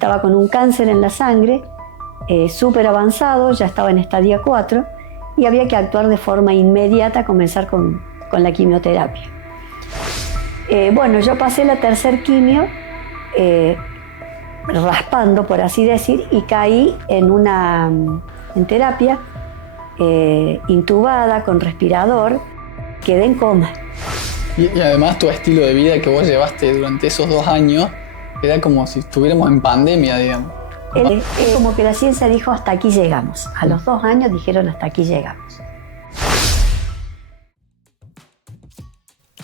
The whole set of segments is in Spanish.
Estaba con un cáncer en la sangre, súper avanzado, ya estaba en estadio 4 y había que actuar de forma inmediata, comenzar con la quimioterapia. Bueno, yo pasé la tercer quimio raspando, por así decir, y caí en terapia, intubada, con respirador, quedé en coma. Y además tu estilo de vida que vos llevaste durante esos 2 años era como si estuviéramos en pandemia, digamos. Es como que la ciencia dijo hasta aquí llegamos. A los 2 años dijeron hasta aquí llegamos.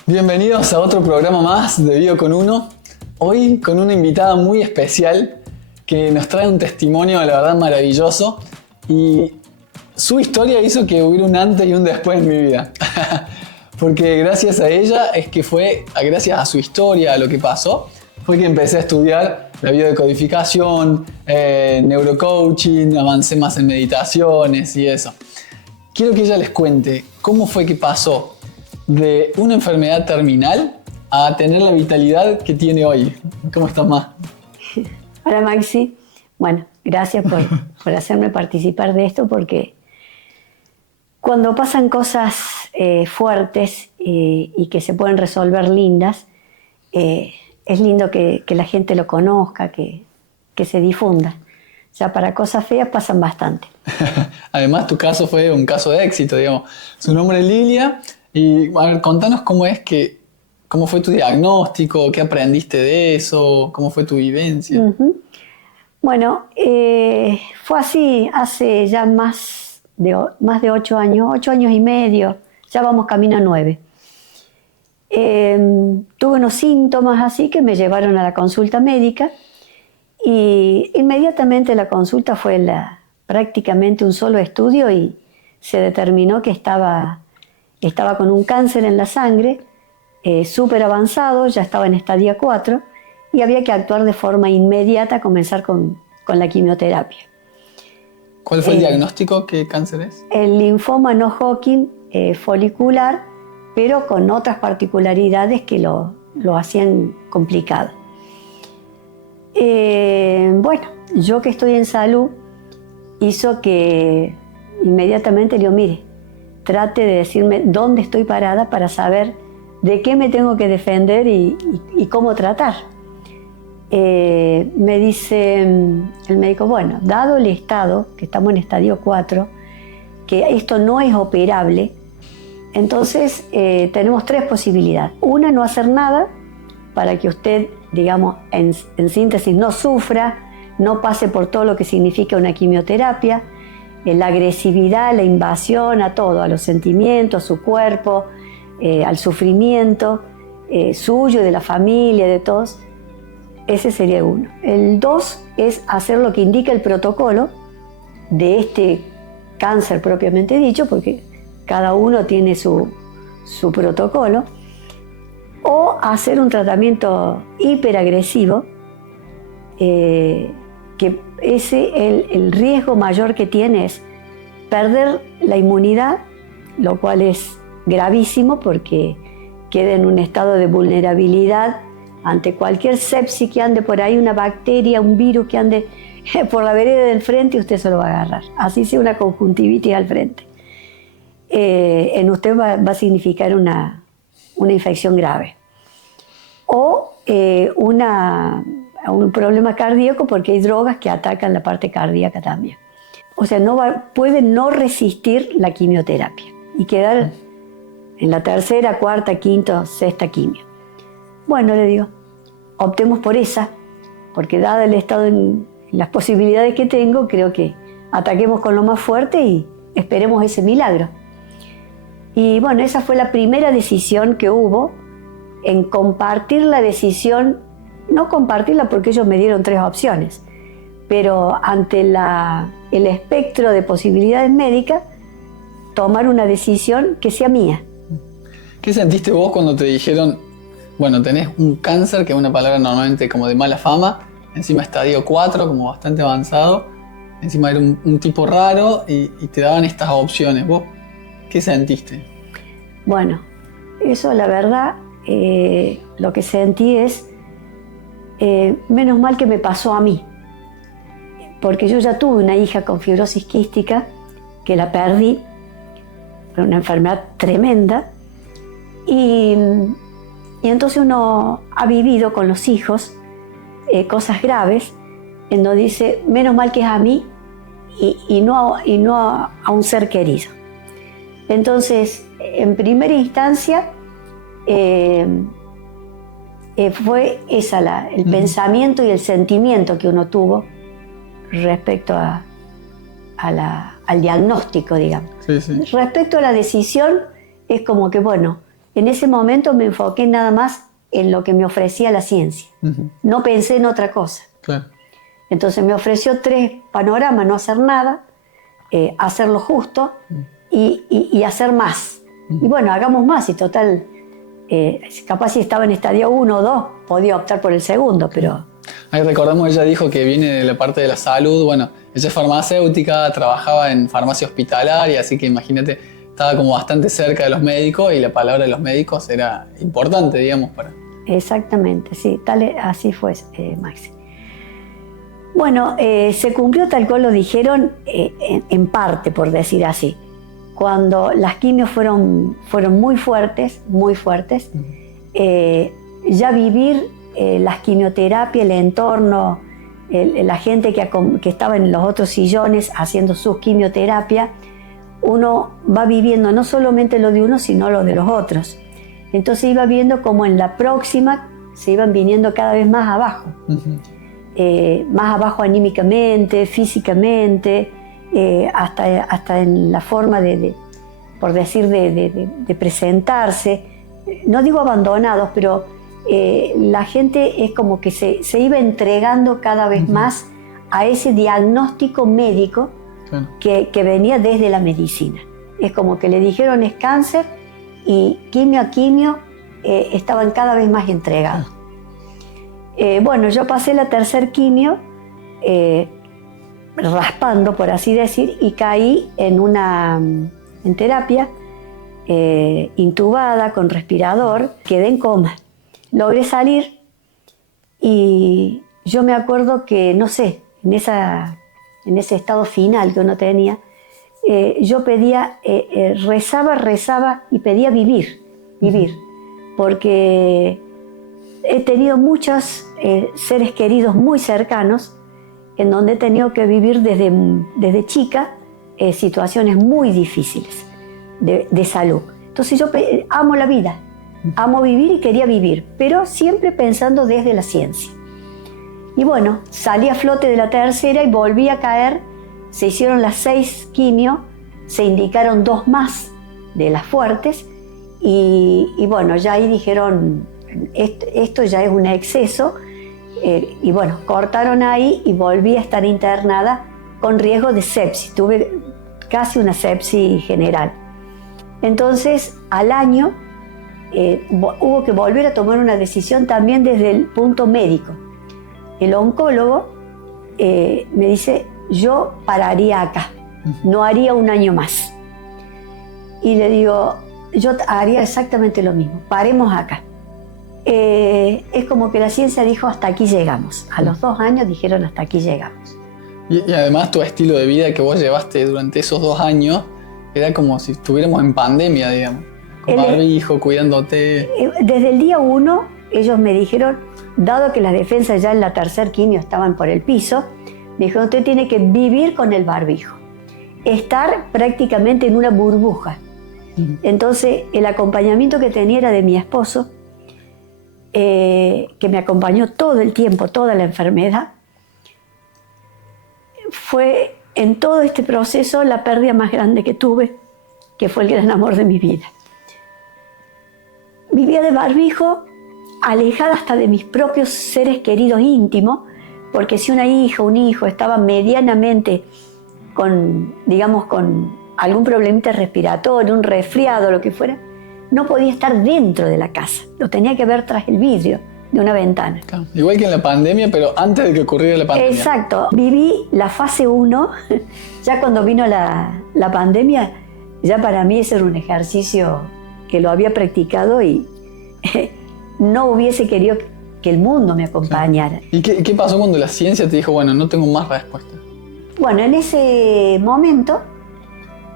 Bienvenidos a otro programa más de Bio con Uno. Hoy con una invitada muy especial que nos trae un testimonio, la verdad, maravilloso. Y su historia hizo que hubiera un antes y un después en mi vida. Porque gracias a ella es que gracias a su historia, a lo que pasó, fue que empecé a estudiar la biodecodificación, neurocoaching, avancé más en meditaciones y eso. Quiero que ella les cuente cómo fue que pasó de una enfermedad terminal a tener la vitalidad que tiene hoy. ¿Cómo estás, Ma? Hola, Maxi. Bueno, gracias por hacerme participar de esto, porque cuando pasan cosas fuertes y que se pueden resolver lindas, es lindo que la gente lo conozca, que se difunda. Ya para cosas feas pasan bastante. Además, tu caso fue un caso de éxito, digamos. Su nombre es Lilia. Y a ver, contanos cómo fue tu diagnóstico, qué aprendiste de eso, cómo fue tu vivencia. Uh-huh. Bueno, fue así hace ya más de 8 años, 8 años y medio, ya vamos camino a 9. Tuve unos síntomas así que me llevaron a la consulta médica y inmediatamente la consulta fue prácticamente un solo estudio y se determinó que estaba con un cáncer en la sangre, súper avanzado, ya estaba en estadio 4 y había que actuar de forma inmediata, comenzar con la quimioterapia. ¿Cuál fue el diagnóstico? ¿Qué cáncer es? El linfoma no Hodgkin folicular, pero con otras particularidades que lo hacían complicado. Bueno, yo que estoy en salud, hizo que inmediatamente le digo, mire, trate de decirme dónde estoy parada para saber de qué me tengo que defender y cómo tratar. Me dice el médico, bueno, dado el estado, que estamos en estadio 4, que esto no es operable, entonces tenemos 3 posibilidades. Una, no hacer nada para que usted, digamos, en síntesis, no sufra, no pase por todo lo que significa una quimioterapia, la agresividad, la invasión a todo, a los sentimientos, a su cuerpo, al sufrimiento suyo, de la familia, de todos. Ese sería uno. El 2 es hacer lo que indica el protocolo de este cáncer propiamente dicho, porque cada uno tiene su protocolo, o hacer un tratamiento hiperagresivo, que el riesgo mayor que tiene es perder la inmunidad, lo cual es gravísimo porque queda en un estado de vulnerabilidad ante cualquier sepsis que ande por ahí, una bacteria, un virus que ande por la vereda del frente, y usted se lo va a agarrar. Así sea una conjuntivitis al frente. En usted va a significar una infección grave. O un problema cardíaco, porque hay drogas que atacan la parte cardíaca también. O sea, puede no resistir la quimioterapia y quedar en la tercera, cuarta, quinta, sexta quimio. Bueno, le digo, optemos por esa, porque dado el estado en las posibilidades que tengo, creo que ataquemos con lo más fuerte y esperemos ese milagro. Y bueno, esa fue la primera decisión que hubo en compartir la decisión, no compartirla porque ellos me dieron 3 opciones, pero ante el espectro de posibilidades médicas, tomar una decisión que sea mía. ¿Qué sentiste vos cuando te dijeron, bueno, tenés un cáncer, que es una palabra normalmente como de mala fama, encima estadio 4, como bastante avanzado, encima era un tipo raro y te daban estas opciones? ¿Vos qué sentiste? Bueno, eso la verdad, lo que sentí es, menos mal que me pasó a mí, porque yo ya tuve una hija con fibrosis quística, que la perdí, fue una enfermedad tremenda, y entonces uno ha vivido con los hijos cosas graves, en donde dice, menos mal que es a mí y no a un ser querido. Entonces, en primera instancia, fue esa el pensamiento y el sentimiento que uno tuvo respecto al diagnóstico, digamos. Sí, sí. Respecto a la decisión, es como que, bueno, en ese momento me enfoqué nada más en lo que me ofrecía la ciencia. No pensé en otra cosa. Claro. Entonces me ofreció 3 panoramas: no hacer nada, hacer lo justo y hacer más. Y bueno, hagamos más, y total, capaz si estaba en estadio 1 o 2, podía optar por el segundo, pero... Ahí recordamos, ella dijo que viene de la parte de la salud. Bueno, ella es farmacéutica, trabajaba en farmacia hospitalaria, así que imagínate, estaba como bastante cerca de los médicos y la palabra de los médicos era importante, digamos, para... Exactamente, sí, así fue, Maxi. Bueno, se cumplió tal cual lo dijeron, en parte, por decir así. Cuando las quimios fueron muy fuertes, ya vivir las quimioterapias, el entorno, la gente que estaba en los otros sillones haciendo sus quimioterapias, uno va viviendo no solamente lo de uno, sino lo de los otros. Entonces iba viendo como en la próxima se iban viniendo cada vez más abajo. Más abajo anímicamente, físicamente, hasta en la forma por decir, de presentarse. No digo abandonados, pero la gente es como que se iba entregando cada vez más a ese diagnóstico médico que venía desde la medicina. Es como que le dijeron es cáncer y quimio a quimio estaban cada vez más entregados. Bueno, yo pasé la tercer quimio raspando, por así decir, y caí en terapia, intubada, con respirador, quedé en coma. Logré salir y yo me acuerdo que, no sé, en ese estado final que uno tenía, yo pedía, rezaba y pedía vivir, porque he tenido muchos seres queridos muy cercanos en donde he tenido que vivir desde chica situaciones muy difíciles de salud. Entonces yo amo la vida, amo vivir y quería vivir, pero siempre pensando desde la ciencia. Y bueno, salí a flote de la tercera y volví a caer. Se hicieron las 6 quimios, se indicaron 2 más de las fuertes y bueno, ya ahí dijeron, esto ya es un exceso, y bueno, cortaron ahí y volví a estar internada con riesgo de sepsis. Tuve casi una sepsis general. Entonces, al año hubo que volver a tomar una decisión también desde el punto médico. El oncólogo me dice, yo pararía acá, no haría un año más. Y le digo, yo haría exactamente lo mismo, paremos acá. Es como que la ciencia dijo, hasta aquí llegamos. A los 2 años dijeron, hasta aquí llegamos. Y además tu estilo de vida que vos llevaste durante esos 2 años era como si estuviéramos en pandemia, digamos. Con barbijo, cuidándote. Desde el día 1, ellos me dijeron, dado que las defensas ya en la tercer quimio estaban por el piso, me dijeron, usted tiene que vivir con el barbijo, estar prácticamente en una burbuja. Entonces, el acompañamiento que tenía era de mi esposo, que me acompañó todo el tiempo, toda la enfermedad. Fue en todo este proceso la pérdida más grande que tuve, que fue el gran amor de mi vida. Vivía de barbijo, alejada hasta de mis propios seres queridos íntimos, porque si una hija o un hijo estaba medianamente con algún problemita respiratorio, un resfriado, lo que fuera, no podía estar dentro de la casa, lo tenía que ver tras el vidrio de una ventana. Claro. Igual que en la pandemia, pero antes de que ocurriera la pandemia. Exacto, viví la fase 1, ya cuando vino la pandemia, ya para mí ese era un ejercicio que lo había practicado y no hubiese querido que el mundo me acompañara. ¿Y qué pasó cuando la ciencia te dijo, bueno, no tengo más respuesta? Bueno, en ese momento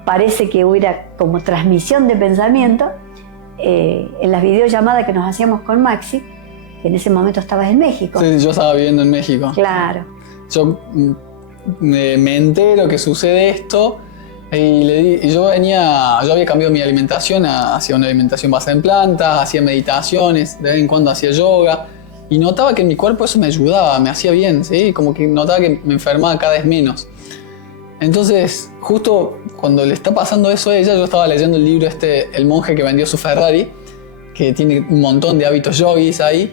parece que hubiera como transmisión de pensamiento en las videollamadas que nos hacíamos con Maxi, que en ese momento estabas en México. Sí, yo estaba viviendo en México. Claro. Yo me entero que sucede esto y yo había cambiado mi alimentación hacia una alimentación basada en plantas, hacía meditaciones, de vez en cuando hacía yoga y notaba que en mi cuerpo eso me ayudaba, me hacía bien, ¿sí? Como que notaba que me enfermaba cada vez menos. Entonces, justo cuando le está pasando eso a ella, yo estaba leyendo el libro El monje que vendió su Ferrari, que tiene un montón de hábitos yogis ahí,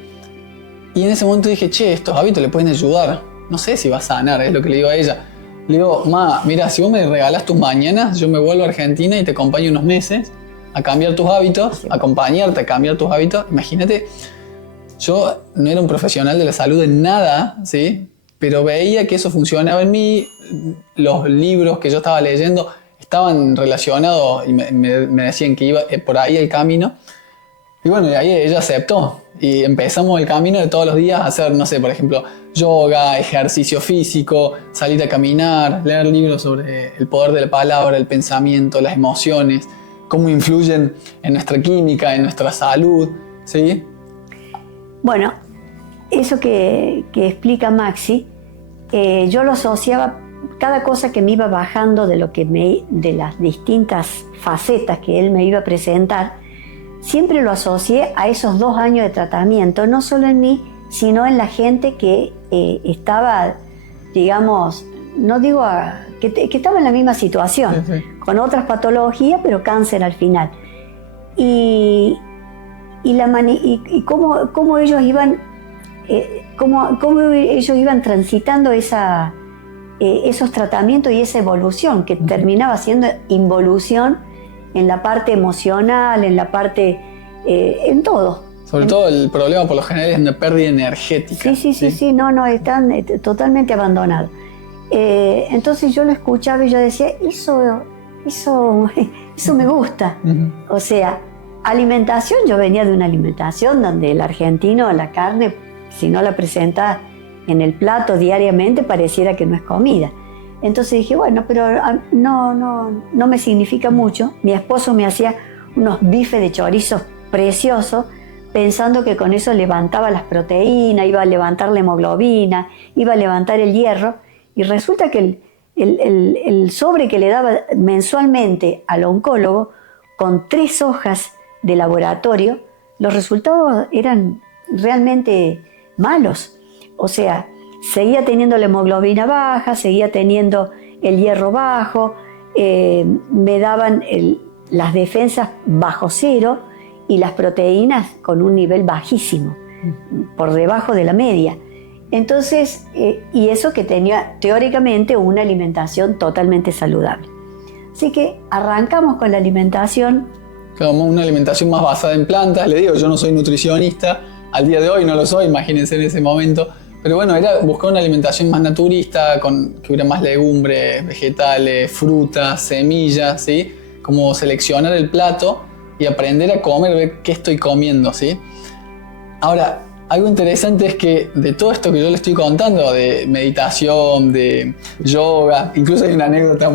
y en ese momento dije, che, estos hábitos le pueden ayudar, no sé si va a sanar, es lo que le digo a ella. Le digo, ma, mira, si vos me regalás tus mañanas, yo me vuelvo a Argentina y te acompaño unos meses a cambiar tus hábitos, acompañarte a cambiar tus hábitos. Imagínate, yo no era un profesional de la salud en nada, ¿sí? Pero veía que eso funcionaba en mí, los libros que yo estaba leyendo estaban relacionados y me decían que iba por ahí el camino. Y bueno, y ahí ella aceptó y empezamos el camino de todos los días a hacer, no sé, por ejemplo, yoga, ejercicio físico, salir a caminar, leer libros sobre el poder de la palabra, el pensamiento, las emociones, cómo influyen en nuestra química, en nuestra salud, ¿sí? Bueno, eso que explica Maxi, yo lo asociaba, cada cosa que me iba bajando de las distintas facetas que él me iba a presentar, siempre lo asocié a esos 2 años de tratamiento, no solo en mí, sino en la gente que estaba, digamos, no digo que estaba en la misma situación, sí, con otras patologías, pero cáncer al final. Y cómo ellos iban, cómo ellos iban transitando esos tratamientos y esa evolución, que terminaba siendo involución en la parte emocional, en la parte, en todo. Sobre todo el problema por lo general es una pérdida energética. Sí, no, están totalmente abandonados. Entonces yo lo escuchaba y yo decía, eso me gusta. Uh-huh. O sea, alimentación, yo venía de una alimentación donde el argentino, la carne, si no la presenta en el plato diariamente, pareciera que no es comida. Entonces dije, bueno, pero no me significa mucho. Mi esposo me hacía unos bifes de chorizo preciosos, pensando que con eso levantaba las proteínas, iba a levantar la hemoglobina, iba a levantar el hierro, y resulta que el sobre que le daba mensualmente al oncólogo, con 3 hojas de laboratorio, los resultados eran realmente malos. O sea, seguía teniendo la hemoglobina baja, seguía teniendo el hierro bajo, me daban las defensas bajo cero y las proteínas con un nivel bajísimo, por debajo de la media. Entonces, y eso que tenía teóricamente una alimentación totalmente saludable. Así que arrancamos con la alimentación. Claro, una alimentación más basada en plantas. Le digo, yo no soy nutricionista, al día de hoy no lo soy, imagínense en ese momento. Pero bueno, era buscar una alimentación más naturista, que hubiera más legumbres, vegetales, frutas, semillas, ¿sí? Como seleccionar el plato y aprender a comer, ver qué estoy comiendo, ¿sí? Ahora, algo interesante es que de todo esto que yo le estoy contando, de meditación, de yoga, incluso hay una anécdota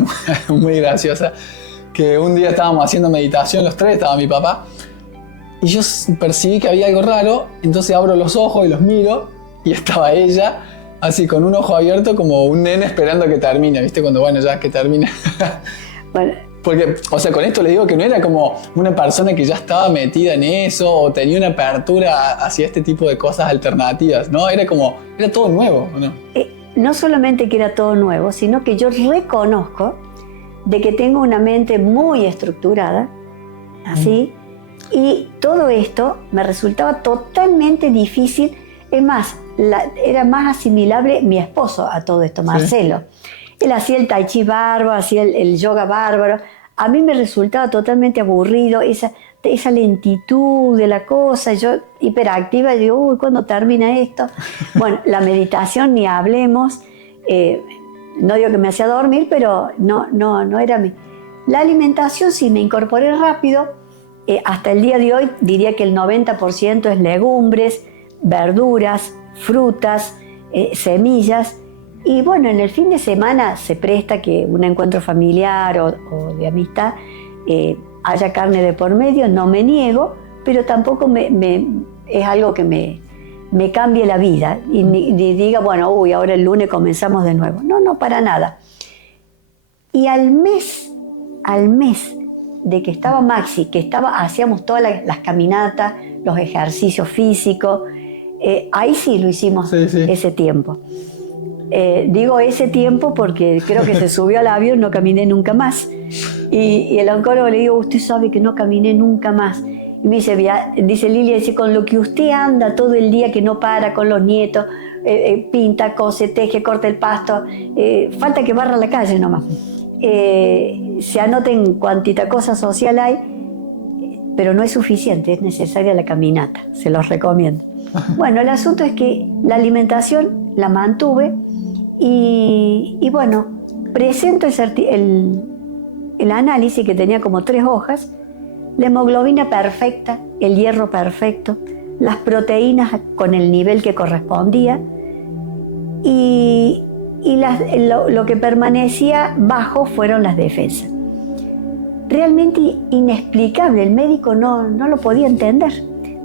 muy graciosa, que un día estábamos haciendo meditación los 3, estaba mi papá, y yo percibí que había algo raro, entonces abro los ojos y los miro, y estaba ella, así con un ojo abierto como un nene esperando que termine, ¿viste? Cuando, bueno, ya que termine. Bueno. Porque, o sea, con esto les digo que no era como una persona que ya estaba metida en eso o tenía una apertura hacia este tipo de cosas alternativas, ¿no? Era todo nuevo, ¿no? No solamente que era todo nuevo, sino que yo reconozco de que tengo una mente muy estructurada, así, y todo esto me resultaba totalmente difícil. Es más, era más asimilable mi esposo a todo esto, Marcelo. Sí. Él hacía el tai chi bárbaro, hacía el yoga bárbaro. A mí me resultaba totalmente aburrido esa lentitud de la cosa. Yo, hiperactiva, digo, uy, ¿cuándo termina esto? Bueno, la meditación ni hablemos. No digo que me hacía dormir, pero no era mi. La alimentación sí me incorporé rápido. Hasta el día de hoy diría que el 90% es legumbres, verduras, frutas, semillas. Y bueno, en el fin de semana se presta que un encuentro familiar o de amistad haya carne de por medio, no me niego, pero tampoco es algo que me cambie la vida y ni diga, bueno, ahora el lunes comenzamos de nuevo. No, para nada. Y al mes de que estaba Maxi, hacíamos todas las caminatas, los ejercicios físicos, ahí sí lo hicimos ese tiempo. Digo ese tiempo porque creo que se subió al avión, no caminé nunca más. Y el oncólogo le digo, usted sabe que no caminé nunca más. Y me dice Lilia, con lo que usted anda todo el día, que no para con los nietos, pinta, cose, teje, corta el pasto, falta que barra la calle nomás. Se anoten cuantita cosa social hay, pero no es suficiente, es necesaria la caminata, se los recomiendo. Bueno, el asunto es que la alimentación la mantuve y bueno, presento el análisis que tenía como 3 hojas, la hemoglobina perfecta, el hierro perfecto, las proteínas con el nivel que correspondía y lo que permanecía bajo fueron las defensas. Realmente inexplicable, el médico no lo podía entender.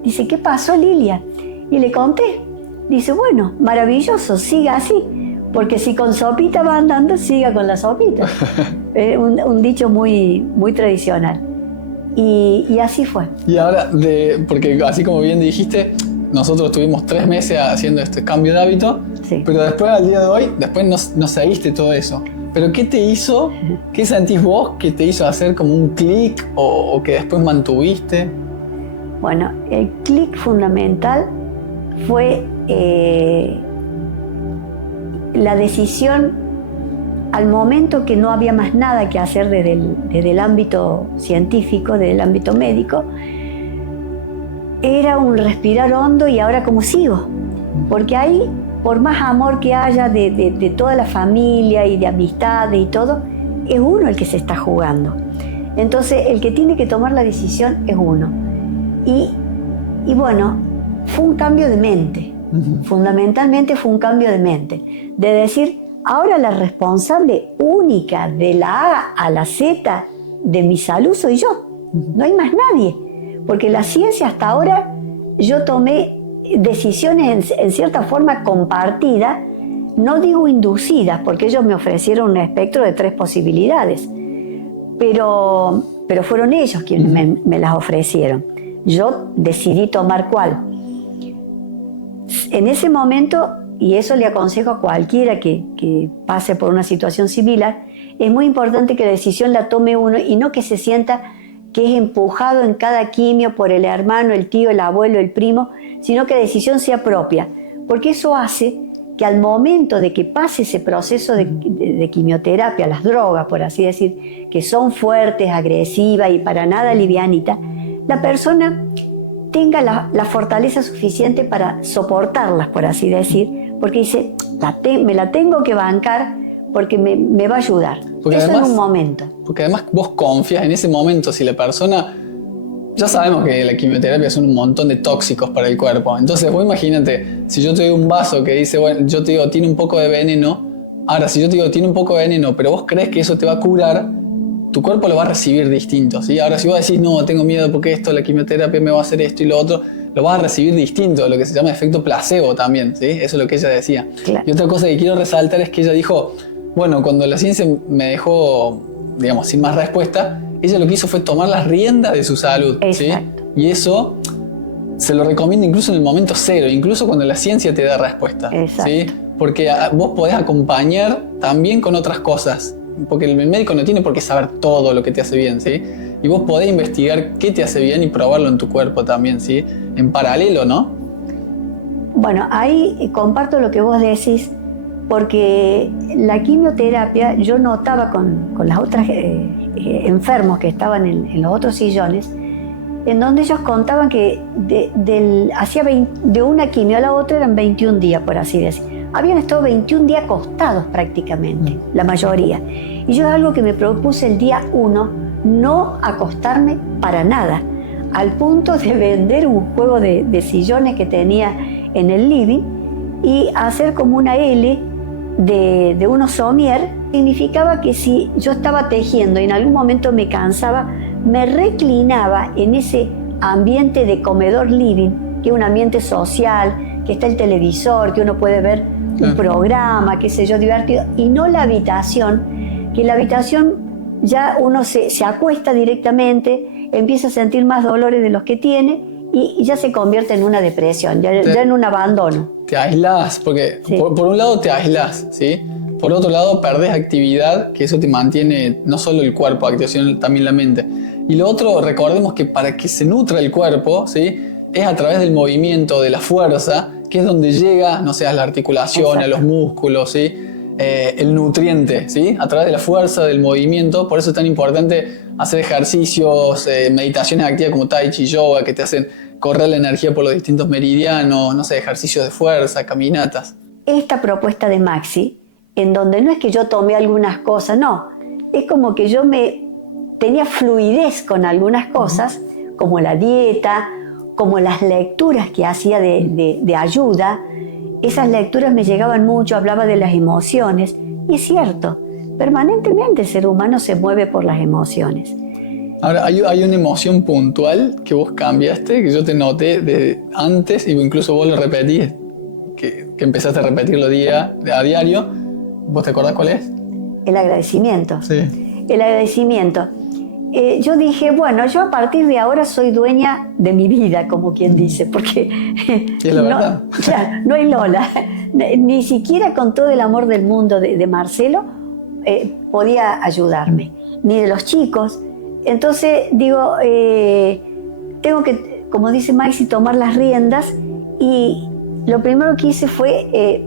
Dice, ¿qué pasó, Lilia? Y le conté. Dice, bueno, maravilloso, siga así, porque si con sopita va andando, siga con la sopita. Un dicho muy, muy tradicional. Y así fue. Y ahora, porque así como bien dijiste, nosotros tuvimos 3 meses haciendo este cambio de hábito, sí. Pero después, al día de hoy, después no seguiste todo eso. ¿Pero qué te hizo, qué sentís vos que te hizo hacer como un clic o que después mantuviste? Bueno, el clic fundamental fue la decisión al momento que no había más nada que hacer desde el ámbito científico, desde el ámbito médico. Era un respirar hondo y ahora cómo sigo. Porque ahí, por más amor que haya de toda la familia y de amistades y todo, es uno el que se está jugando. Entonces, el que tiene que tomar la decisión es uno. Y bueno, fue un cambio de mente. Fundamentalmente fue un cambio de mente. De decir, ahora la responsable única de la A a la Z de mi salud soy yo. No hay más nadie. Porque la ciencia hasta ahora, yo tomé decisiones en cierta forma compartidas, no digo inducidas, porque ellos me ofrecieron un espectro de 3 posibilidades, pero fueron ellos quienes me las ofrecieron. Yo decidí tomar cuál. En ese momento, y eso le aconsejo a cualquiera que pase por una situación similar, es muy importante que la decisión la tome uno y no que se sienta que es empujado en cada quimio por el hermano, el tío, el abuelo, el primo, sino que la decisión sea propia, porque eso hace que al momento de que pase ese proceso de quimioterapia, las drogas, por así decir, que son fuertes, agresivas y para nada livianitas, la persona tenga la fortaleza suficiente para soportarlas, por así decir, porque dice, me la tengo que bancar porque me va a ayudar. Porque eso además, en un momento. Porque además vos confías en ese momento, si la persona... Ya sabemos que la quimioterapia son un montón de tóxicos para el cuerpo. Entonces vos imagínate, si yo te digo un vaso que dice, bueno, yo te digo, tiene un poco de veneno. Ahora, si yo te digo, tiene un poco de veneno, pero vos crees que eso te va a curar, tu cuerpo lo va a recibir distinto, ¿sí? Ahora, si vos decís, no, tengo miedo porque la quimioterapia me va a hacer esto y lo otro, lo vas a recibir distinto, lo que se llama efecto placebo también, ¿sí? Eso es lo que ella decía. Claro. Y otra cosa que quiero resaltar es que ella dijo, bueno, cuando la ciencia me dejó, digamos, sin más respuesta, ella lo que hizo fue tomar las riendas de su salud, ¿sí? Y eso se lo recomiendo incluso en el momento cero, incluso cuando la ciencia te da respuesta, ¿sí? Porque vos podés acompañar también con otras cosas, porque el médico no tiene por qué saber todo lo que te hace bien, ¿sí? Y vos podés investigar qué te hace bien y probarlo en tu cuerpo también, ¿sí? En paralelo, ¿no? Bueno, ahí comparto lo que vos decís, porque la quimioterapia yo notaba con las otras enfermos que estaban en los otros sillones, en donde ellos contaban que de una quimio a la otra eran 21 días, por así decir. Habían estado 21 días acostados prácticamente, la mayoría. Y yo algo que me propuse el día 1, no acostarme para nada, al punto de vender un juego de sillones que tenía en el living y hacer como una L de unos somier, significaba que si yo estaba tejiendo y en algún momento me cansaba, me reclinaba en ese ambiente de comedor living, que es un ambiente social, que está el televisor, que uno puede ver un programa, qué sé yo, divertido, y no la habitación, que la habitación ya uno se acuesta directamente, empieza a sentir más dolores de los que tiene y ya se convierte en una depresión, ya en un abandono. Te aislás, porque Sí. por un lado te aislás, ¿sí? Por otro lado perdés actividad, que eso te mantiene no solo el cuerpo activo, sino también la mente. Y lo otro, recordemos que para que se nutra el cuerpo, ¿sí? Es a través del movimiento, de la fuerza, que es donde llega, no sé, a la articulación, a los músculos, ¿sí? El nutriente, ¿sí? A través de la fuerza, del movimiento. Por eso es tan importante hacer ejercicios, meditaciones activas como Tai Chi, yoga, que te hacen correr la energía por los distintos meridianos, no sé, ejercicios de fuerza, caminatas. Esta propuesta de Maxi, en donde no es que yo tomé algunas cosas, no, es como que yo tenía fluidez con algunas cosas, como la dieta, como las lecturas que hacía de ayuda. Esas lecturas me llegaban mucho, hablaba de las emociones, y es cierto, permanentemente el ser humano se mueve por las emociones. Ahora, hay una emoción puntual que vos cambiaste, que yo te noté de antes, y incluso vos lo repetís, que empezaste a repetirlo a diario. ¿Vos te acordás cuál es? El agradecimiento. Sí. El agradecimiento. Yo dije, bueno, yo a partir de ahora soy dueña de mi vida, como quien dice, porque Sí, es la verdad. Claro, no hay Lola. Ni siquiera con todo el amor del mundo de Marcelo podía ayudarme, ni de los chicos. Entonces digo, tengo que, como dice Maxi, tomar las riendas, y lo primero que hice fue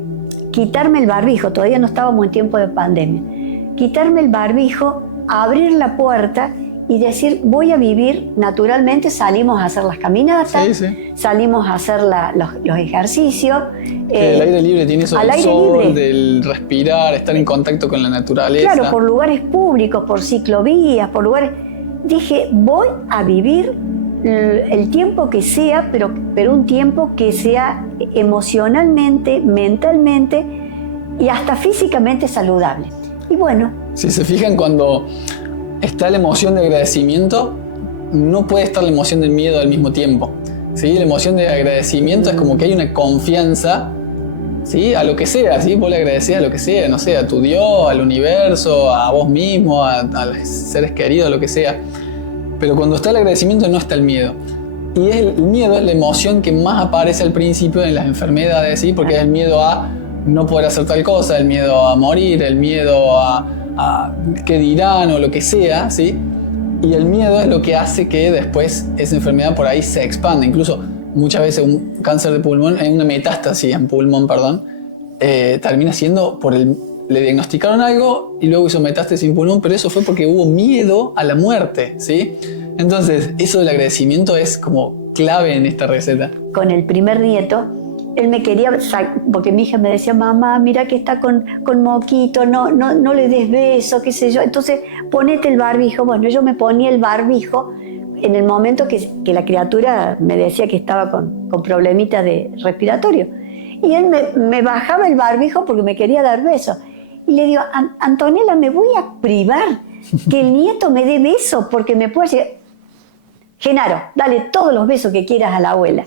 quitarme el barbijo. Todavía no estábamos en tiempo de pandemia. Quitarme el barbijo, abrir la puerta y decir, voy a vivir naturalmente. Salimos a hacer las caminatas, Sí. salimos a hacer los ejercicios. El aire libre tiene eso al del aire sol, libre. del respirar, estar en contacto con la naturaleza. Claro, por lugares públicos, por ciclovías, por lugares. Dije, voy a vivir el tiempo que sea, pero un tiempo que sea emocionalmente, mentalmente y hasta físicamente saludable. Y bueno. Si se fijan, cuando está la emoción de agradecimiento, no puede estar la emoción del miedo al mismo tiempo, ¿sí? La emoción de agradecimiento es como que hay una confianza, ¿sí? A lo que sea, ¿sí? Vos le agradecés a lo que sea, no sé, a tu Dios, al universo, a vos mismo, a los seres queridos, a lo que sea. Pero cuando está el agradecimiento no está el miedo. Y el miedo es la emoción que más aparece al principio en las enfermedades, ¿sí? Porque es el miedo a no poder hacer tal cosa, el miedo a morir, el miedo a qué dirán o lo que sea, ¿sí? Y el miedo es lo que hace que después esa enfermedad por ahí se expanda. Incluso muchas veces un cáncer de pulmón, una metástasis en pulmón, termina siendo le diagnosticaron algo y luego hizo metástasis en pulmón, pero eso fue porque hubo miedo a la muerte, ¿sí? Entonces, eso del agradecimiento es como clave en esta receta. Con el primer nieto, él me quería, porque mi hija me decía, mamá, mira que está con moquito, no le des beso, qué sé yo. Entonces, ponete el barbijo. Bueno, yo me ponía el barbijo en el momento que la criatura me decía que estaba con problemitas de respiratorio. Y él me bajaba el barbijo porque me quería dar besos. Y le digo, Antonella, me voy a privar que el nieto me dé besos porque me puede decir, Genaro, dale todos los besos que quieras a la abuela.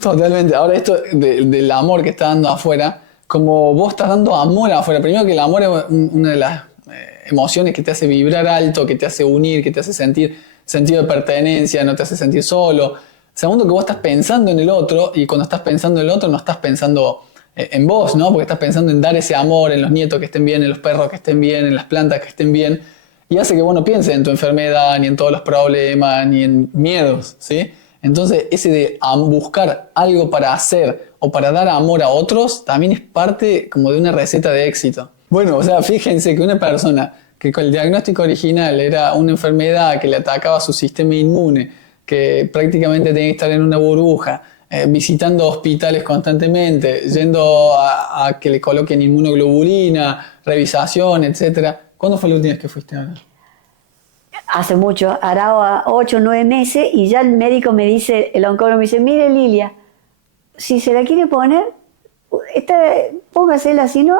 Totalmente. Ahora esto del amor que está dando afuera, como vos estás dando amor afuera, primero que el amor es una de las emociones que te hace vibrar alto, que te hace unir, que te hace sentir sentido de pertenencia, no te hace sentir solo. Segundo, que vos estás pensando en el otro, y cuando estás pensando en el otro no estás pensando en vos, ¿no? Porque estás pensando en dar ese amor, en los nietos que estén bien, en los perros que estén bien, en las plantas que estén bien, y hace que vos no pienses en tu enfermedad, ni en todos los problemas, ni en miedos, ¿sí? Entonces, ese de buscar algo para hacer o para dar amor a otros también es parte como de una receta de éxito. Bueno, o sea, fíjense que una persona que con el diagnóstico original era una enfermedad que le atacaba su sistema inmune, que prácticamente tenía que estar en una burbuja, visitando hospitales constantemente, yendo a que le coloquen inmunoglobulina, revisación, etc. ¿Cuándo fue la última vez que fuiste a ver? Hace mucho, hará 8 o 9 meses, y ya el médico me dice, el oncólogo me dice, mire Lilia, si se la quiere poner, póngasela, si no,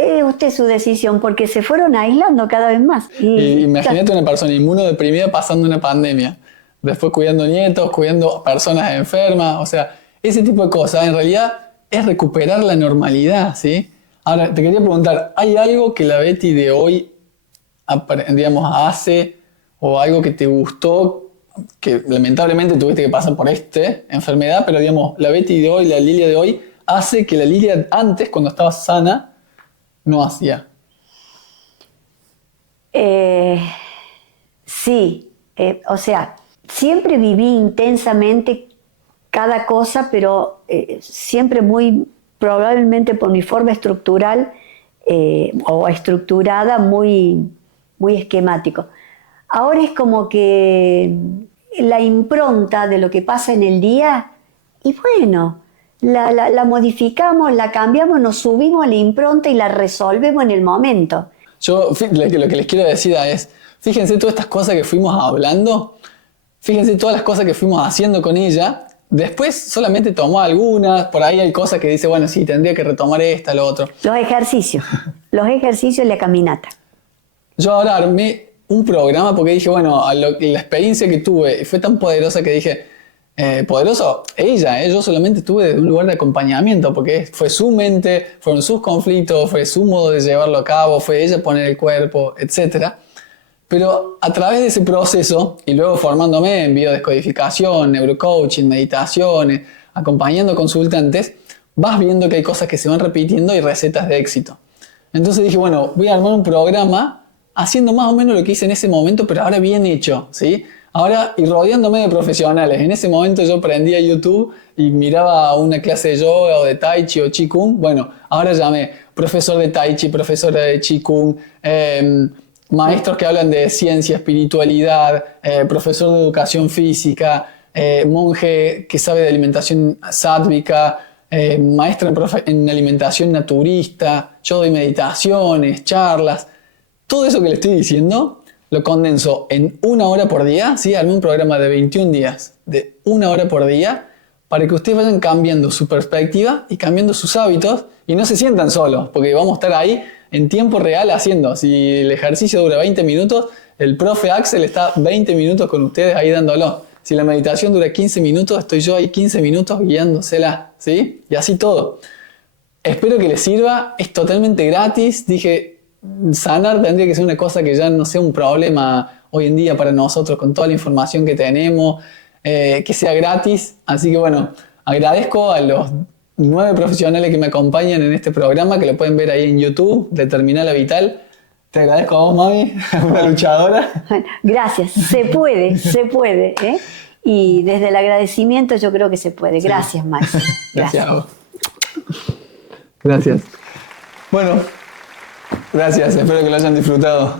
es usted su decisión, porque se fueron aislando cada vez más. Y imagínate una persona inmunodeprimida pasando una pandemia, después cuidando nietos, cuidando personas enfermas, o sea, ese tipo de cosas en realidad es recuperar la normalidad, ¿sí? Ahora, te quería preguntar, ¿hay algo que la Betty de hoy, digamos, hace o algo que te gustó, que lamentablemente tuviste que pasar por esta enfermedad, pero digamos, la Betty de hoy, la Lilia de hoy, hace que la Lilia antes, cuando estaba sana, no hacía? Sí, o sea, siempre viví intensamente cada cosa, pero siempre muy, probablemente por mi forma estructural o estructurada, muy, muy esquemático. Ahora es como que la impronta de lo que pasa en el día, y bueno, la modificamos, la cambiamos, nos subimos a la impronta y la resolvemos en el momento. Yo lo que les quiero decir es, fíjense todas estas cosas que fuimos hablando, fíjense todas las cosas que fuimos haciendo con ella, después solamente tomó algunas, por ahí hay cosas que dice, bueno, sí, tendría que retomar esta, lo otro. Los ejercicios y la caminata. Yo ahora armé un programa porque dije, bueno, la experiencia que tuve fue tan poderosa que dije, poderoso ella, yo solamente estuve de un lugar de acompañamiento porque fue su mente, fueron sus conflictos, fue su modo de llevarlo a cabo, fue ella poner el cuerpo, etc. Pero a través de ese proceso y luego formándome en biodescodificación, neurocoaching, meditaciones, acompañando consultantes, vas viendo que hay cosas que se van repitiendo y recetas de éxito. Entonces dije, bueno, voy a armar un programa haciendo más o menos lo que hice en ese momento, pero ahora bien hecho, ¿sí? Ahora, y rodeándome de profesionales. En ese momento yo prendía YouTube y miraba una clase de yoga o de Tai Chi o Qigong. Bueno, ahora llamé profesor de Tai Chi, profesora de Qigong, maestros que hablan de ciencia, espiritualidad, profesor de educación física, monje que sabe de alimentación sádvica, maestra en alimentación naturista, yo doy meditaciones, charlas. Todo eso que le estoy diciendo lo condenso en 1 hora por día, ¿sí? Armé un programa de 21 días, de 1 hora por día, para que ustedes vayan cambiando su perspectiva y cambiando sus hábitos y no se sientan solos, porque vamos a estar ahí en tiempo real haciendo. Si el ejercicio dura 20 minutos, el profe Axel está 20 minutos con ustedes ahí dándolo. Si la meditación dura 15 minutos, estoy yo ahí 15 minutos guiándosela, ¿sí? Y así todo. Espero que les sirva, es totalmente gratis. Dije, sanar tendría que ser una cosa que ya no sea un problema hoy en día para nosotros con toda la información que tenemos, que sea gratis. Así que bueno, agradezco a los 9 profesionales que me acompañan en este programa, que lo pueden ver ahí en YouTube, de Terminal Vital. Te agradezco a vos, mami, una luchadora. Gracias, se puede, ¿eh? Y desde el agradecimiento yo creo que se puede. Gracias, Max. Gracias a vos. Gracias. Bueno, gracias, espero que lo hayan disfrutado.